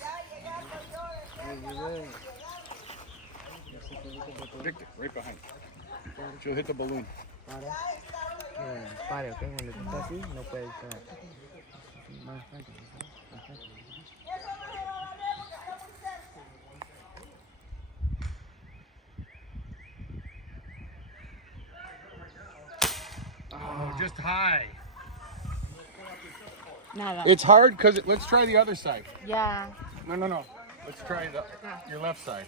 this. Victor, right behind. She'll hit the balloon. Pare, ok, cuando tú estás así, no puedes disparar. Más fácil, más fácil. Oh, just high. Nada. It's hard because let's try the other side. Ya. No. Let's try your left side.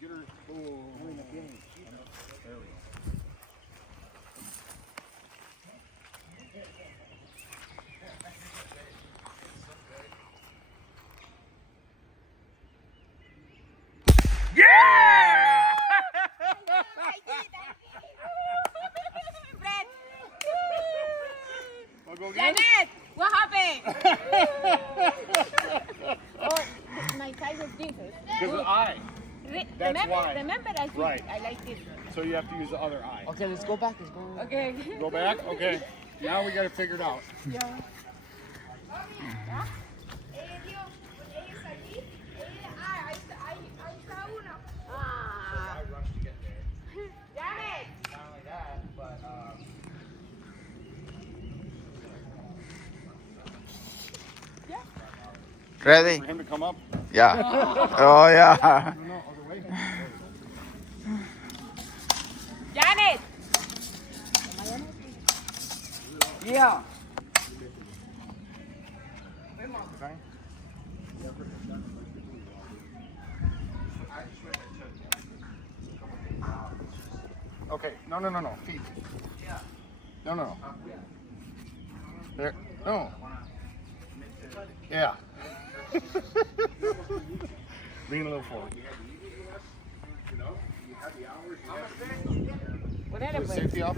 Get her. There we go. Yeah! I'll go again. Janet, what happened? Oh, my size is different. Because the eye. That's why. Remember, I think Right. I like this. So you have to use the other eye. Okay, let's go back, let's go back. Okay. Go back? Okay. Now we got to figure it out. Yeah. I rushed to get there. Janet! Not only that, but Ready? for him to come up. Yeah. Oh, yeah. No, other way. Janet! Yeah. Okay. Okay. No. Feet. No. There. No. Yeah. Lean a little forward. Ponele, Put pues. safety up.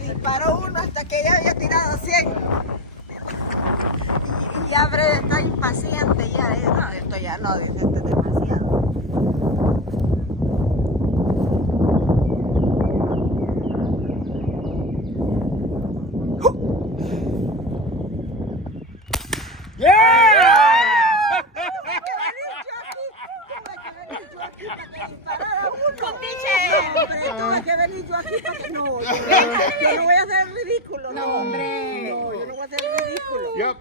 Disparó uno hasta que ella había tirado 100 y abre, está impaciente ya, no, esto ya no, dice, esto es demasiado. Yeah! Tuve que venir yo aquí para que no, yo no voy a hacer el ridículo. No, hombre. No, yo no voy a hacer el ridículo. Yep.